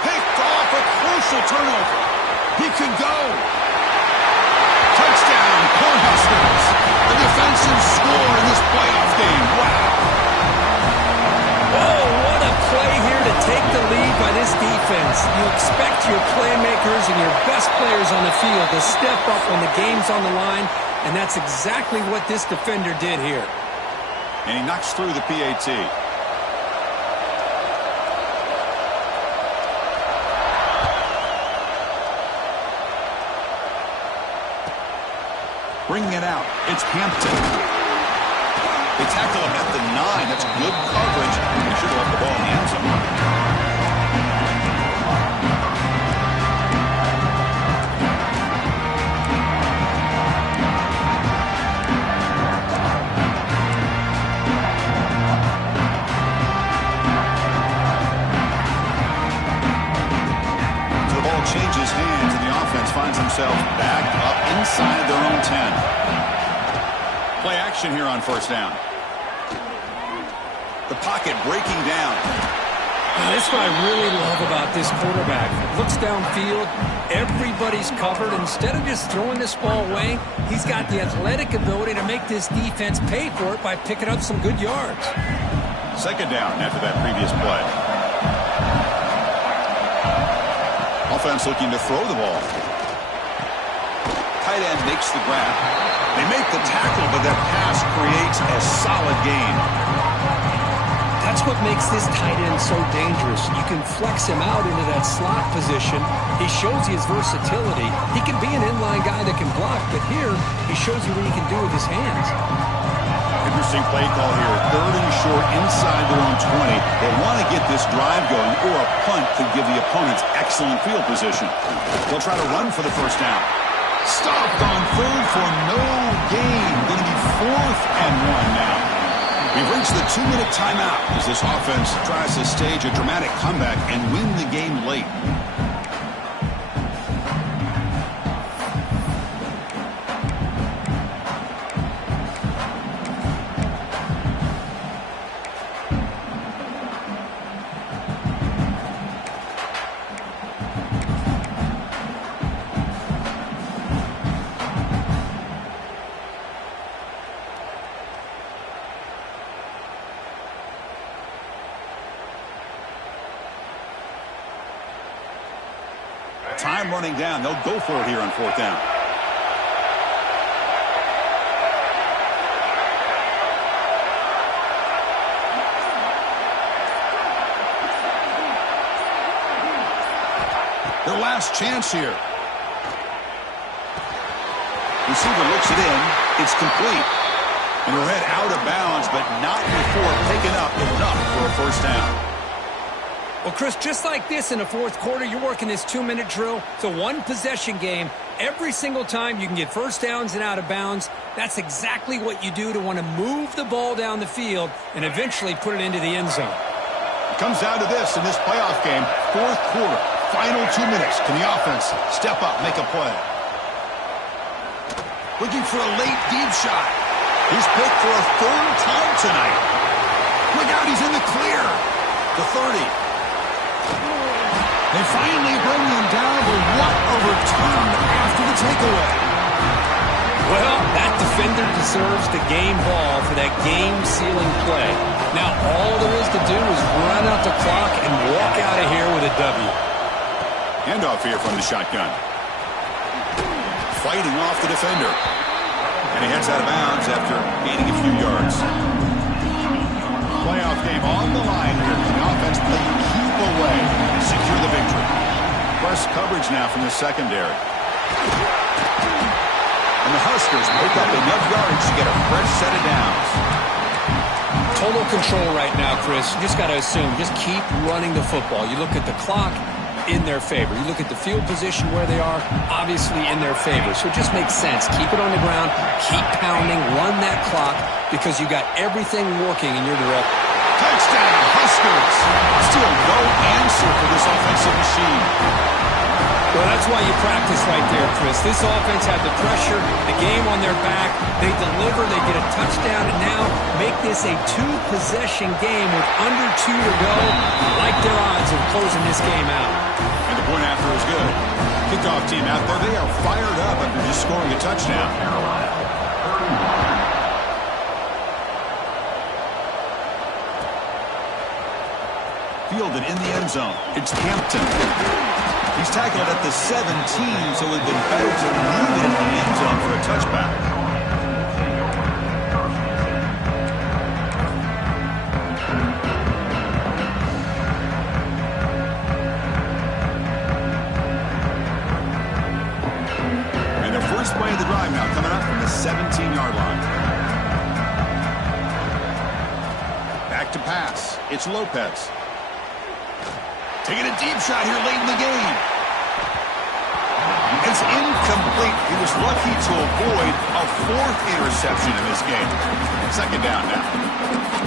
Picked off, a crucial turnover. He could go. Touchdown, Cornhuskers. A defensive score in this playoff game. Wow. Oh, what a play here to take the lead by this defense. You expect your playmakers and your best players on the field to step up when the game's on the line, and that's exactly what this defender did here. And he knocks through the PAT. Bringing it out, it's Hampton. They tackle him at the 9. That's good coverage. They should have left the ball in the end zone. So the ball changes hands, and the offense finds themselves back up inside their own 10. Play action here on 1st down. The pocket breaking down. That's what I really love about this quarterback. Looks downfield, everybody's covered. Instead of just throwing this ball away, he's got the athletic ability to make this defense pay for it by picking up some good yards. 2nd down after that previous play. Offense looking to throw the ball. Tight end makes the grab. They make the tackle, but that pass creates a solid gain. That's what makes this tight end so dangerous. You can flex him out into that slot position. He shows his versatility. He can be an inline guy that can block, but here he shows you what he can do with his hands. Interesting play call here. 3rd and short inside their own 20. They want to get this drive going, or a punt could give the opponents excellent field position. They'll try to run for the 1st down. Stopped on 3rd for no gain. Going to be 4th and 1 now. We've reached the 2-minute timeout as this offense tries to stage a dramatic comeback and win the game late. Time running down. They'll go for it here on 4th down. Their last chance here. Receiver looks it in. It's complete. And he'll head out of bounds, but not before picking up enough for a first down. Well, Chris, just like this in the 4th quarter, you're working this 2-minute drill. It's a one-possession game. Every single time you can get first downs and out of bounds. That's exactly what you do to want to move the ball down the field and eventually put it into the end zone. It comes down to this in this playoff game. 4th quarter, final 2 minutes. Can the offense step up, make a play? Looking for a late deep shot. He's picked for a 3rd time tonight. Look out, he's in the clear. The 30. They finally bring him down, but what a return after the takeaway. Well, that defender deserves the game ball for that game-sealing play. Now, all there is to do is run out the clock and walk out of here with a W. Handoff here from the shotgun. Fighting off the defender. And he heads out of bounds after gaining a few yards. Playoff game on the line here. The offense playing keep away and secure the victory. Press coverage now from the secondary. And the Huskers pick up enough yards to get a fresh set of downs. Total control right now, Chris. You just got to assume. Just keep running the football. You look at the clock, in their favor. You look at the field position where they are, obviously in their favor. So it just makes sense. Keep it on the ground. Keep pounding. Run that clock because you got everything working in your direction. Touchdown, Huskers. Still no answer for this offensive machine. Well, that's why you practice right there, Chris. This offense had the pressure, the game on their back. They deliver, they get a touchdown, and now make this a 2-possession game with under 2 to go. I like their odds of closing this game out. And the point after is good. Kickoff team out there, they are fired up after just scoring a touchdown. Fielded in the end zone. It's Hampton. He's tackled at the 17, so it would have been better to leave it in the end zone for a touchback. And the first play of the drive now coming up from the 17-yard line. Back to pass. It's Lopez. Taking a deep shot here late in the game. It's incomplete. He was lucky to avoid a 4th interception in this game. 2nd down now.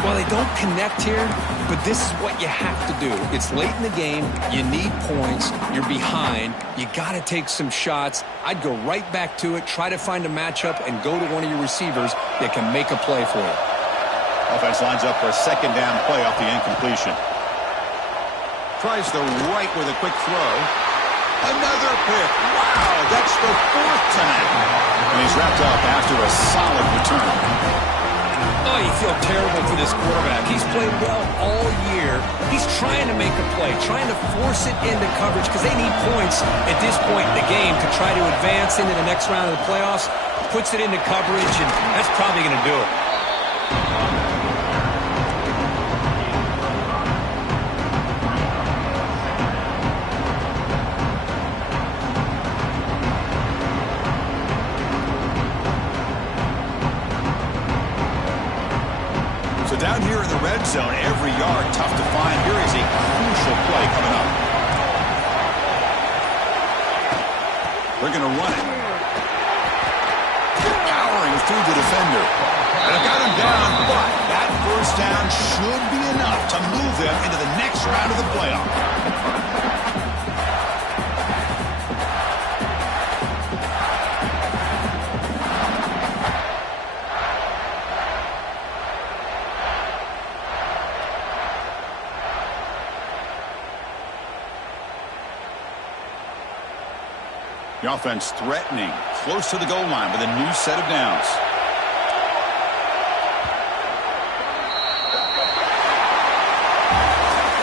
Well, they don't connect here, but this is what you have to do. It's late in the game. You need points. You're behind. You got to take some shots. I'd go right back to it, try to find a matchup, and go to one of your receivers that can make a play for you. Offense lines up for a 2nd down play off the incompletion. Tries the right with a quick throw. Another pick. Wow, that's the 4th tonight. And he's wrapped up after a solid return. Oh, you feel terrible for this quarterback. He's played well all year. He's trying to make a play, trying to force it into coverage because they need points at this point in the game to try to advance into the next round of the playoffs. Puts it into coverage, and that's probably going to do it. Down here in the red zone, every yard tough to find. Here is a crucial play coming up. They're going to run it. Powering through the defender. And it got him down, but that first down should be enough to move them into the next round of the playoff. The offense threatening, close to the goal line with a new set of downs.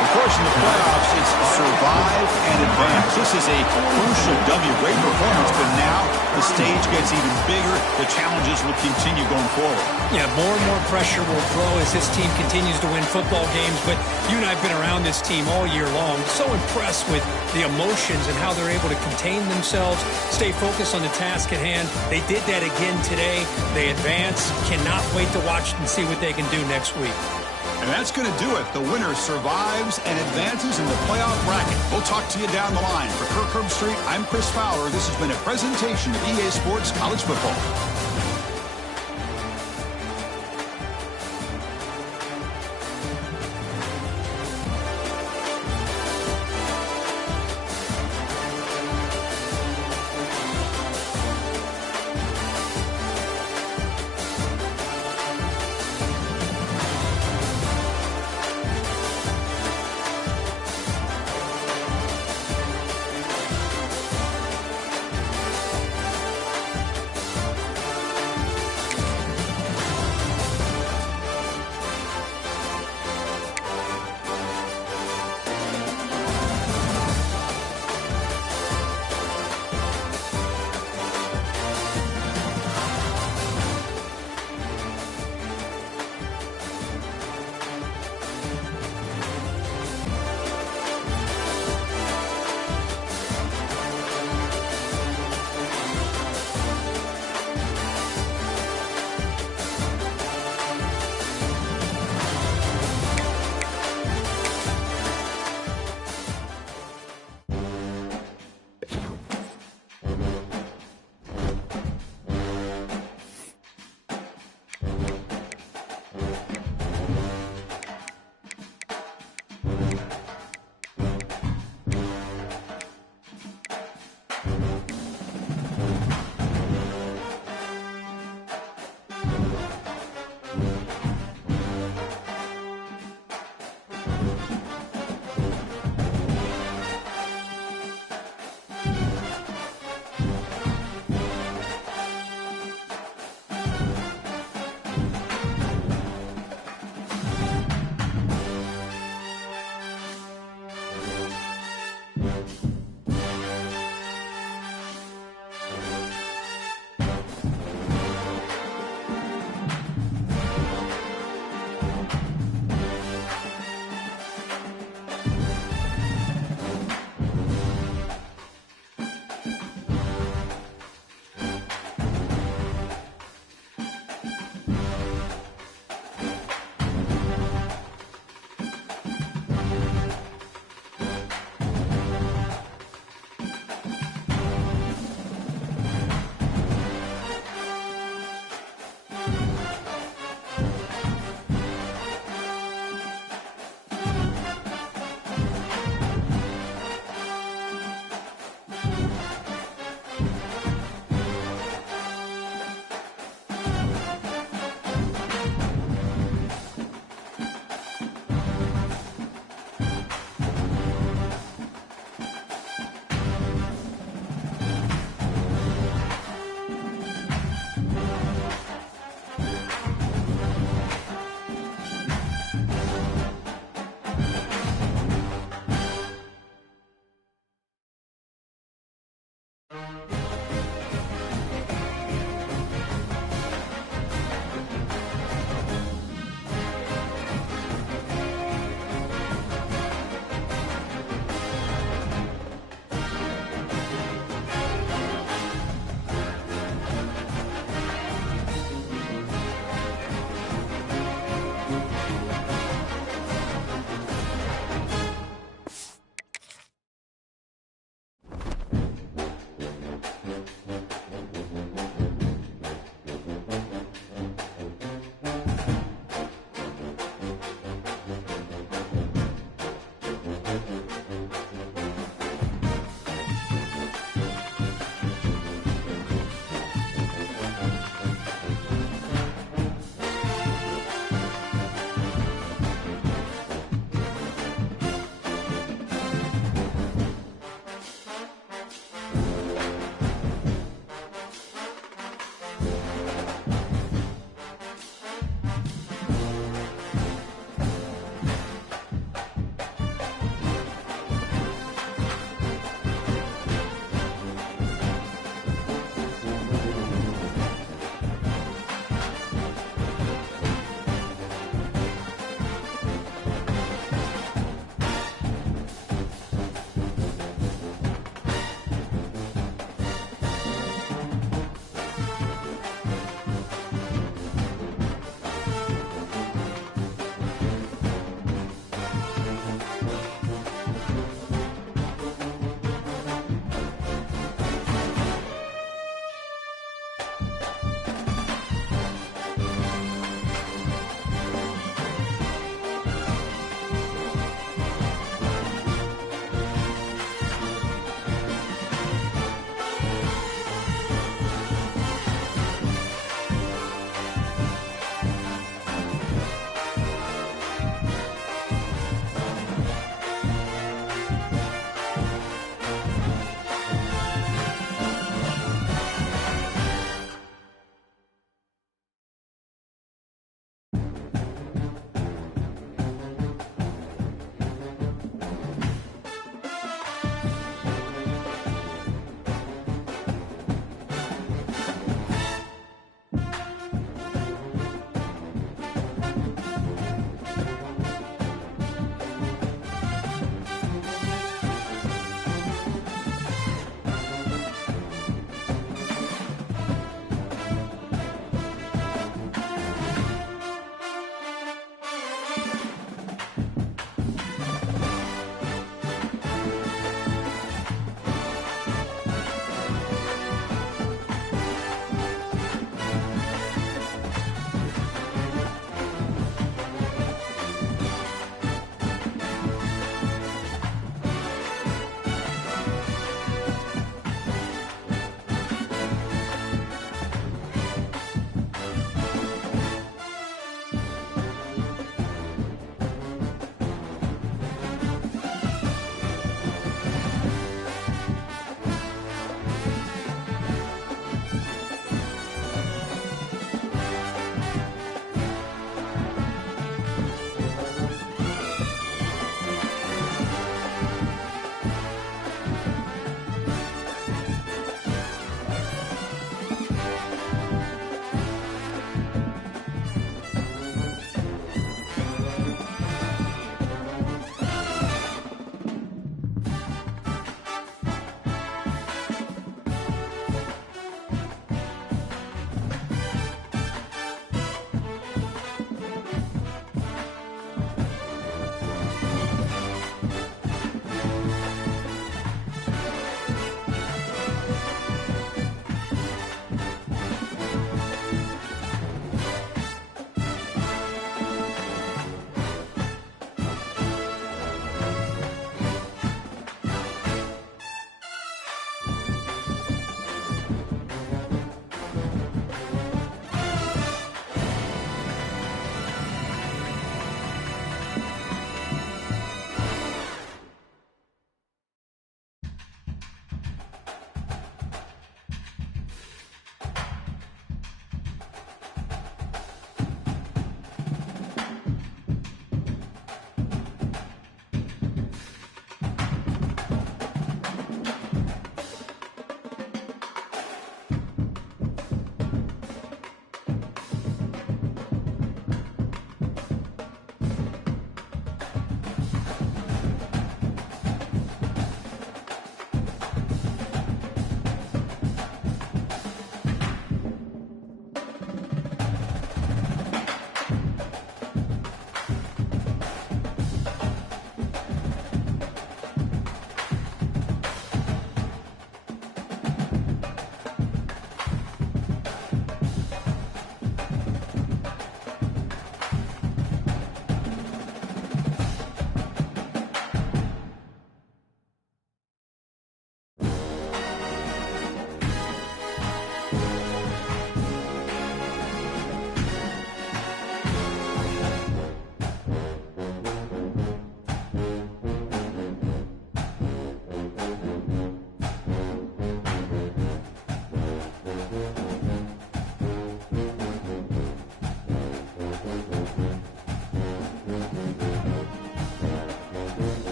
Of course, in the playoffs, it's survive and advance. This is a crucial W. Great performance, but now the stage gets even bigger. The challenges will continue going forward. Yeah, more and more pressure will grow as this team continues to win football games. But you and I have been around this team all year long. So impressed with the emotions and how they're able to contain themselves, stay focused on the task at hand. They did that again today. They advance. Cannot wait to watch and see what they can do next week. And that's going to do it. The winner survives and advances in the playoff bracket. We'll talk to you down the line. For Kirk Herbstreit, I'm Chris Fowler. This has been a presentation of EA Sports College Football.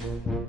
it.